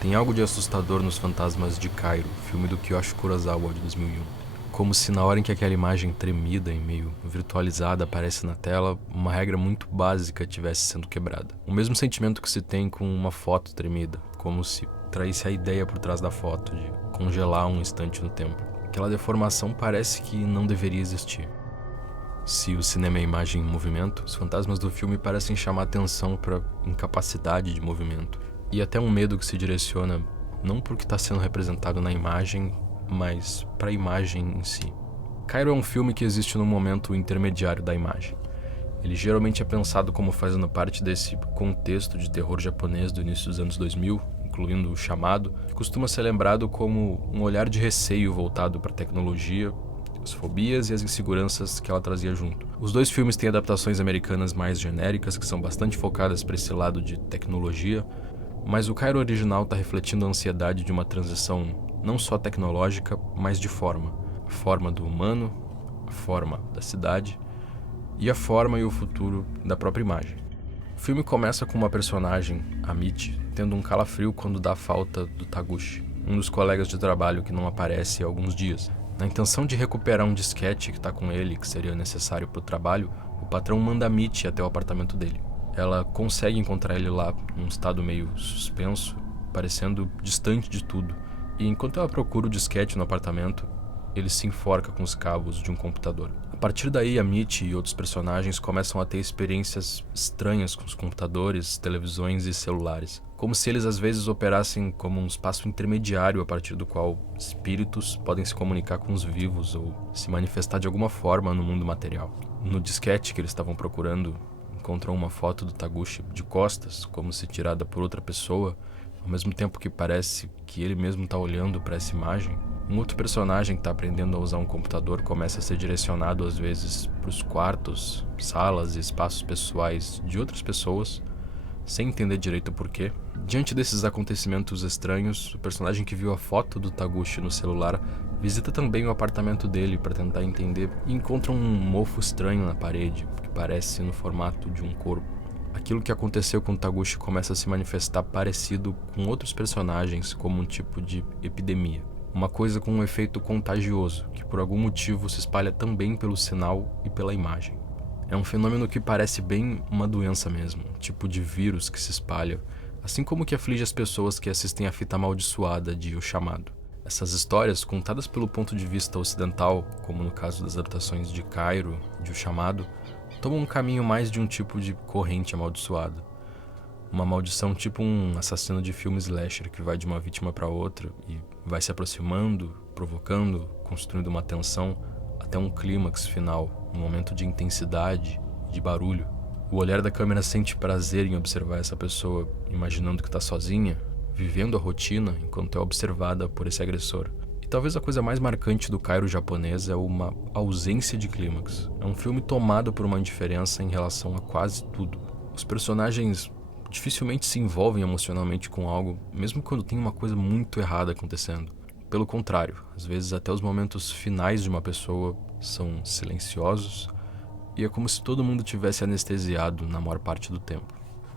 Tem algo de assustador nos Fantasmas de Cairo, filme do Kiyoshi Kurosawa de 2001. Como se na hora em que aquela imagem tremida e meio virtualizada aparece na tela, uma regra muito básica estivesse sendo quebrada. O mesmo sentimento que se tem com uma foto tremida, como se traísse a ideia por trás da foto de congelar um instante no tempo. Aquela deformação parece que não deveria existir. Se o cinema é imagem em movimento, os fantasmas do filme parecem chamar atenção para incapacidade de movimento. E até um medo que se direciona não para o que está sendo representado na imagem, mas para a imagem em si. Cairo é um filme que existe no momento intermediário da imagem. Ele geralmente é pensado como fazendo parte desse contexto de terror japonês do início dos anos 2000, incluindo O Chamado, que costuma ser lembrado como um olhar de receio voltado para a tecnologia, as fobias e as inseguranças que ela trazia junto. Os dois filmes têm adaptações americanas mais genéricas, que são bastante focadas para esse lado de tecnologia, mas o Cairo original está refletindo a ansiedade de uma transição não só tecnológica, mas de forma. A forma do humano, a forma da cidade e a forma e o futuro da própria imagem. O filme começa com uma personagem, a Michi, tendo um calafrio quando dá falta do Taguchi, um dos colegas de trabalho que não aparece há alguns dias. Na intenção de recuperar um disquete que está com ele, que seria necessário para o trabalho, o patrão manda a Michi até o apartamento dele. Ela consegue encontrar ele lá, num estado meio suspenso, parecendo distante de tudo. E enquanto ela procura o disquete no apartamento, ele se enforca com os cabos de um computador. A partir daí, a Michi e outros personagens começam a ter experiências estranhas com os computadores, televisões e celulares. Como se eles às vezes operassem como um espaço intermediário a partir do qual espíritos podem se comunicar com os vivos ou se manifestar de alguma forma no mundo material. No disquete que eles estavam procurando, encontram uma foto do Taguchi de costas, como se tirada por outra pessoa, ao mesmo tempo que parece que ele mesmo está olhando para essa imagem. Um outro personagem que está aprendendo a usar um computador começa a ser direcionado às vezes para os quartos, salas e espaços pessoais de outras pessoas, sem entender direito o porquê. Diante desses acontecimentos estranhos, o personagem que viu a foto do Taguchi no celular visita também o apartamento dele para tentar entender e encontra um mofo estranho na parede, que parece no formato de um corpo. Aquilo que aconteceu com o Taguchi começa a se manifestar parecido com outros personagens, como um tipo de epidemia. Uma coisa com um efeito contagioso, que por algum motivo se espalha também pelo sinal e pela imagem. É um fenômeno que parece bem uma doença mesmo, um tipo de vírus que se espalha, assim como que aflige as pessoas que assistem a fita amaldiçoada de O Chamado. Essas histórias, contadas pelo ponto de vista ocidental, como no caso das adaptações de Cairo, de O Chamado, tomam um caminho mais de um tipo de corrente amaldiçoada. Uma maldição tipo um assassino de filme slasher que vai de uma vítima para outra e vai se aproximando, provocando, construindo uma tensão até um clímax final, um momento de intensidade e de barulho. O olhar da câmera sente prazer em observar essa pessoa, imaginando que está sozinha, vivendo a rotina enquanto é observada por esse agressor. E talvez a coisa mais marcante do Cairo japonês é uma ausência de clímax. É um filme tomado por uma indiferença em relação a quase tudo. Os personagens dificilmente se envolvem emocionalmente com algo, mesmo quando tem uma coisa muito errada acontecendo. Pelo contrário, às vezes até os momentos finais de uma pessoa são silenciosos e é como se todo mundo tivesse anestesiado na maior parte do tempo.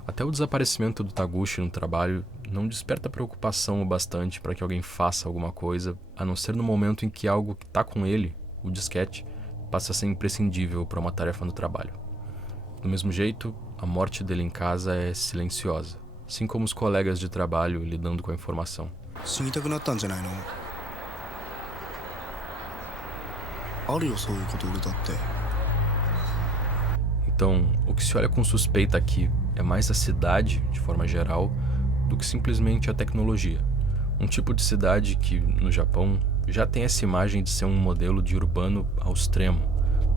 Até o desaparecimento do Taguchi no trabalho não desperta preocupação o bastante para que alguém faça alguma coisa, a não ser no momento em que algo que está com ele, o disquete, passa a ser imprescindível para uma tarefa no trabalho. Do mesmo jeito, a morte dele em casa é silenciosa, assim como os colegas de trabalho lidando com a informação. Então, o que se olha com suspeita aqui é mais a cidade, de forma geral, do que simplesmente a tecnologia. Um tipo de cidade que, no Japão, já tem essa imagem de ser um modelo de urbano ao extremo.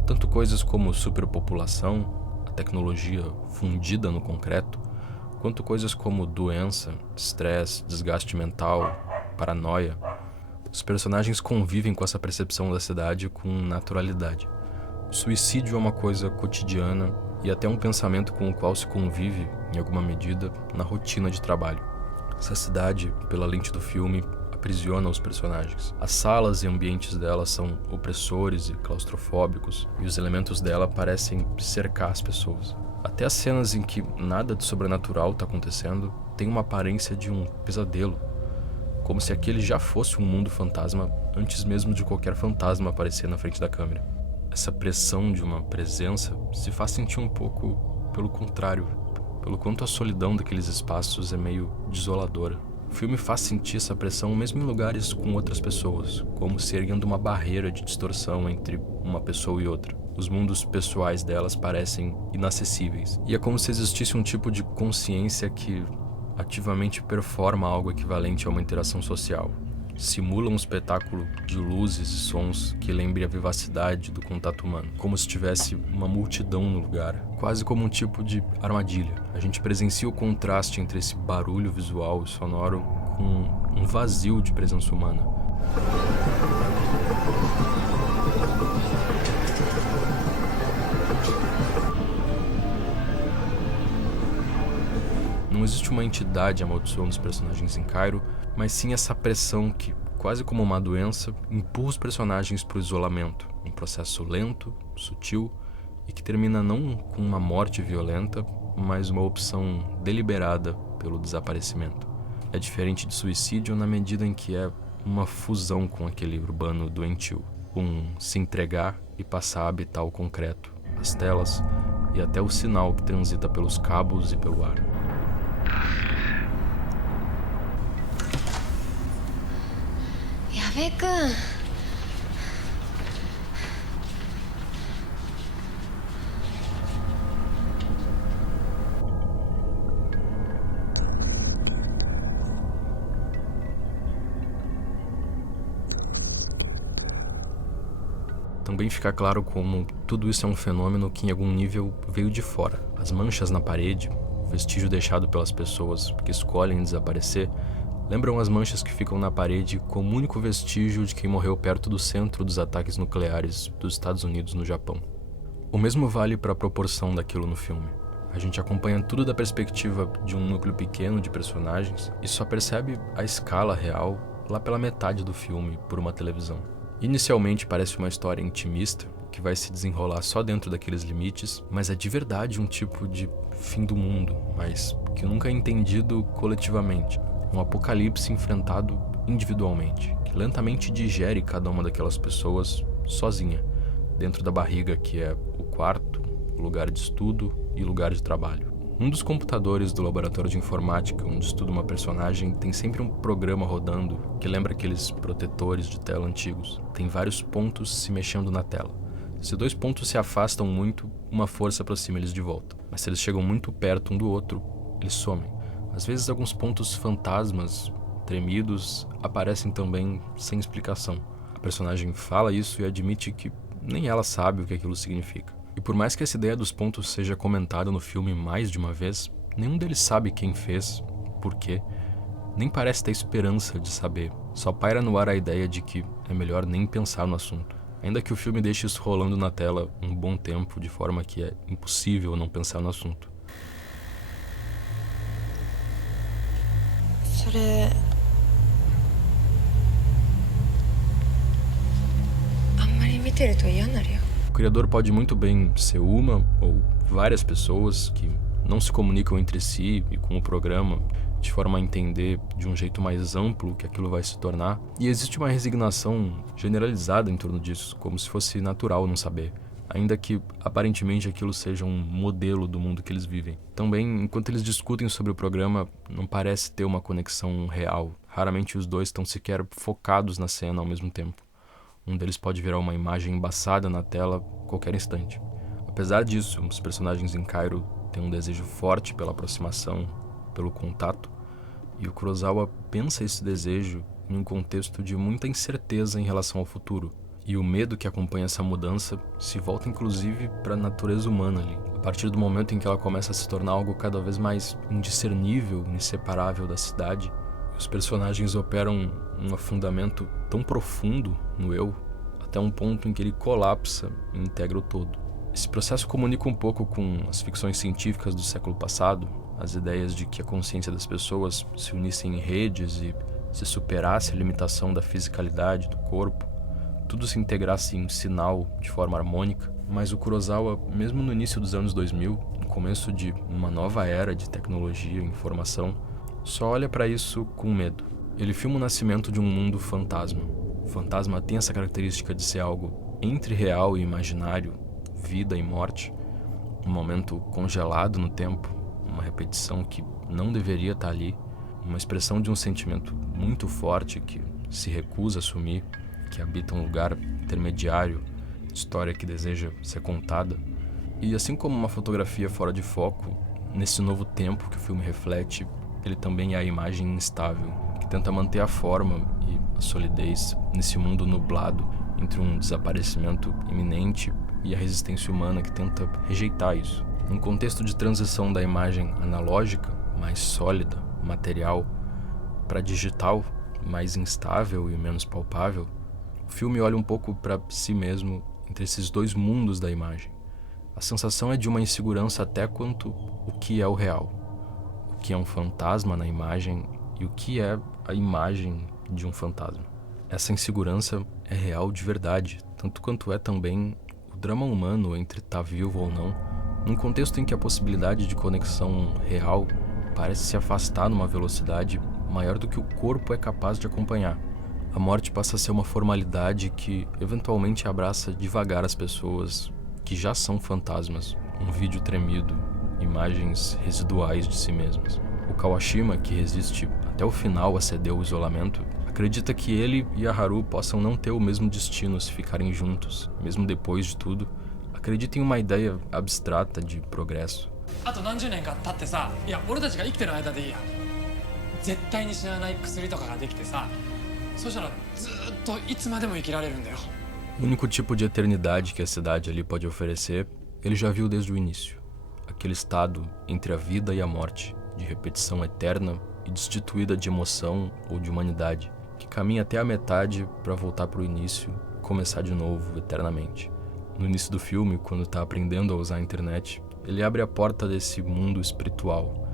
Tanto coisas como superpopulação, a tecnologia fundida no concreto, quanto coisas como doença, estresse, desgaste mental, paranoia. Os personagens convivem com essa percepção da cidade com naturalidade. O suicídio é uma coisa cotidiana e até um pensamento com o qual se convive, em alguma medida, na rotina de trabalho. Essa cidade, pela lente do filme, aprisiona os personagens. As salas e ambientes dela são opressores e claustrofóbicos, e os elementos dela parecem cercar as pessoas. Até as cenas em que nada de sobrenatural está acontecendo tem uma aparência de um pesadelo. como se aquele já fosse um mundo fantasma antes mesmo de qualquer fantasma aparecer na frente da câmera. Essa pressão de uma presença se faz sentir um pouco pelo contrário, pelo quanto a solidão daqueles espaços é meio desoladora. O filme faz sentir essa pressão mesmo em lugares com outras pessoas, como se erguendo uma barreira de distorção entre uma pessoa e outra. Os mundos pessoais delas parecem inacessíveis, e é como se existisse um tipo de consciência que ativamente performa algo equivalente a uma interação social. Simula um espetáculo de luzes e sons que lembre a vivacidade do contato humano, como se tivesse uma multidão no lugar, quase como um tipo de armadilha. A gente presencia o contraste entre esse barulho visual e sonoro com um vazio de presença humana. Não existe uma entidade amaldiçoando os personagens em Cairo, mas sim essa pressão que, quase como uma doença, empurra os personagens para o isolamento, um processo lento, sutil e que termina não com uma morte violenta, mas uma opção deliberada pelo desaparecimento. É diferente de suicídio na medida em que é uma fusão com aquele urbano doentio, se entregar e passar a habitar o concreto, as telas e até o sinal que transita pelos cabos e pelo ar. Também fica claro como tudo isso é um fenômeno que em algum nível veio de fora. As manchas na parede, o vestígio deixado pelas pessoas que escolhem desaparecer, lembram as manchas que ficam na parede como único vestígio de quem morreu perto do centro dos ataques nucleares dos Estados Unidos no Japão. O mesmo vale para a proporção daquilo no filme. A gente acompanha tudo da perspectiva de um núcleo pequeno de personagens e só percebe a escala real lá pela metade do filme por uma televisão. Inicialmente parece uma história intimista, que vai se desenrolar só dentro daqueles limites, mas é de verdade um tipo de fim do mundo, mas que nunca é entendido coletivamente. Um apocalipse enfrentado individualmente, que lentamente digere cada uma daquelas pessoas sozinha, dentro da barriga que é o quarto, o lugar de estudo e o lugar de trabalho. Um dos computadores do laboratório de informática, onde estuda uma personagem, tem sempre um programa rodando que lembra aqueles protetores de tela antigos. Tem vários pontos se mexendo na tela. Se dois pontos se afastam muito, uma força aproxima eles de volta. Mas se eles chegam muito perto um do outro, eles somem. Às vezes alguns pontos fantasmas, tremidos, aparecem também sem explicação. A personagem fala isso e admite que nem ela sabe o que aquilo significa. E por mais que essa ideia dos pontos seja comentada no filme mais de uma vez, nenhum deles sabe quem fez, por quê, nem parece ter esperança de saber. Só paira no ar a ideia de que é melhor nem pensar no assunto. Ainda que o filme deixe isso rolando na tela um bom tempo, de forma que é impossível não pensar no assunto. それあんまり見てると嫌になるよ。 O criador pode muito bem ser uma ou várias pessoas que não se comunicam entre si e com o programa de forma a entender de um jeito mais amplo o que aquilo vai se tornar. E existe uma resignação generalizada em torno disso, como se fosse natural não saber, ainda que aparentemente aquilo seja um modelo do mundo que eles vivem. Também, enquanto eles discutem sobre o programa, não parece ter uma conexão real. Raramente os dois estão sequer focados na cena ao mesmo tempo. Um deles pode virar uma imagem embaçada na tela a qualquer instante. Apesar disso, os personagens em Cairo têm um desejo forte pela aproximação, pelo contato, e o Kurosawa pensa esse desejo em um contexto de muita incerteza em relação ao futuro. E o medo que acompanha essa mudança se volta inclusive para a natureza humana ali. A partir do momento em que ela começa a se tornar algo cada vez mais indiscernível, inseparável da cidade, os personagens operam um afundamento tão profundo no eu, até um ponto em que ele colapsa e integra o todo. Esse processo comunica um pouco com as ficções científicas do século passado, as ideias de que a consciência das pessoas se unissem em redes e se superasse a limitação da fisicalidade do corpo, tudo se integrasse em sinal de forma harmônica. Mas o Kurosawa, mesmo no início dos anos 2000, no começo de uma nova era de tecnologia e informação, só olha para isso com medo. Ele filma o nascimento de um mundo fantasma. O fantasma tem essa característica de ser algo entre real e imaginário, vida e morte, um momento congelado no tempo, uma repetição que não deveria estar ali, uma expressão de um sentimento muito forte que se recusa a assumir, que habita um lugar intermediário, história que deseja ser contada. E assim como uma fotografia fora de foco, nesse novo tempo que o filme reflete, ele também é a imagem instável, que tenta manter a forma e a solidez nesse mundo nublado entre um desaparecimento iminente e a resistência humana que tenta rejeitar isso. Num contexto de transição da imagem analógica, mais sólida, material, para digital, mais instável e menos palpável, o filme olha um pouco para si mesmo entre esses dois mundos da imagem. A sensação é de uma insegurança até quanto o que é o real, o que é um fantasma na imagem e o que é a imagem de um fantasma. Essa insegurança é real de verdade, tanto quanto é também o drama humano entre estar vivo ou não, num contexto em que a possibilidade de conexão real parece se afastar numa velocidade maior do que o corpo é capaz de acompanhar. A morte passa a ser uma formalidade que eventualmente abraça devagar as pessoas que já são fantasmas, um vídeo tremido, imagens residuais de si mesmas. O Kawashima, que resiste até o final a ceder ao isolamento, acredita que ele e a Haru possam não ter o mesmo destino se ficarem juntos, mesmo depois de tudo. Acredita em uma ideia abstrata de progresso. O único tipo de eternidade que a cidade ali pode oferecer, ele já viu desde o início. Aquele estado entre a vida e a morte, de repetição eterna e destituída de emoção ou de humanidade, que caminha até a metade para voltar para o início e começar de novo eternamente. No início do filme, quando está aprendendo a usar a internet, ele abre a porta desse mundo espiritual,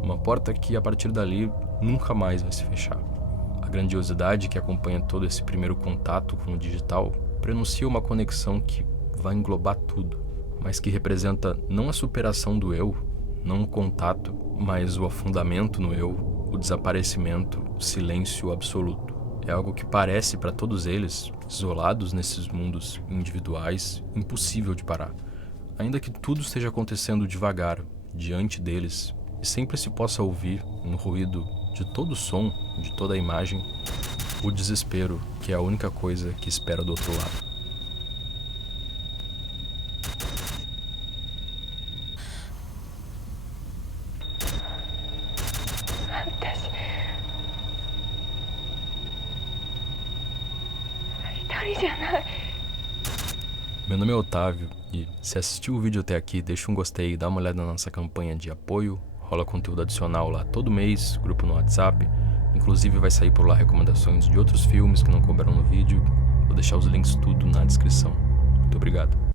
uma porta que a partir dali nunca mais vai se fechar. A grandiosidade que acompanha todo esse primeiro contato com o digital prenuncia uma conexão que vai englobar tudo, mas que representa não a superação do eu, não o contato, mas o afundamento no eu, o desaparecimento, o silêncio absoluto. É algo que parece para todos eles, isolados nesses mundos individuais, impossível de parar. Ainda que tudo esteja acontecendo devagar, diante deles, e sempre se possa ouvir, no ruído de todo som, de toda a imagem, o desespero, que é a única coisa que espera do outro lado. Meu nome é Otávio e se assistiu o vídeo até aqui, deixa um gostei e dá uma olhada na nossa campanha de apoio. Rola conteúdo adicional lá todo mês, grupo no WhatsApp. Inclusive vai sair por lá recomendações de outros filmes que não couberam no vídeo. Vou deixar os links tudo na descrição. Muito obrigado.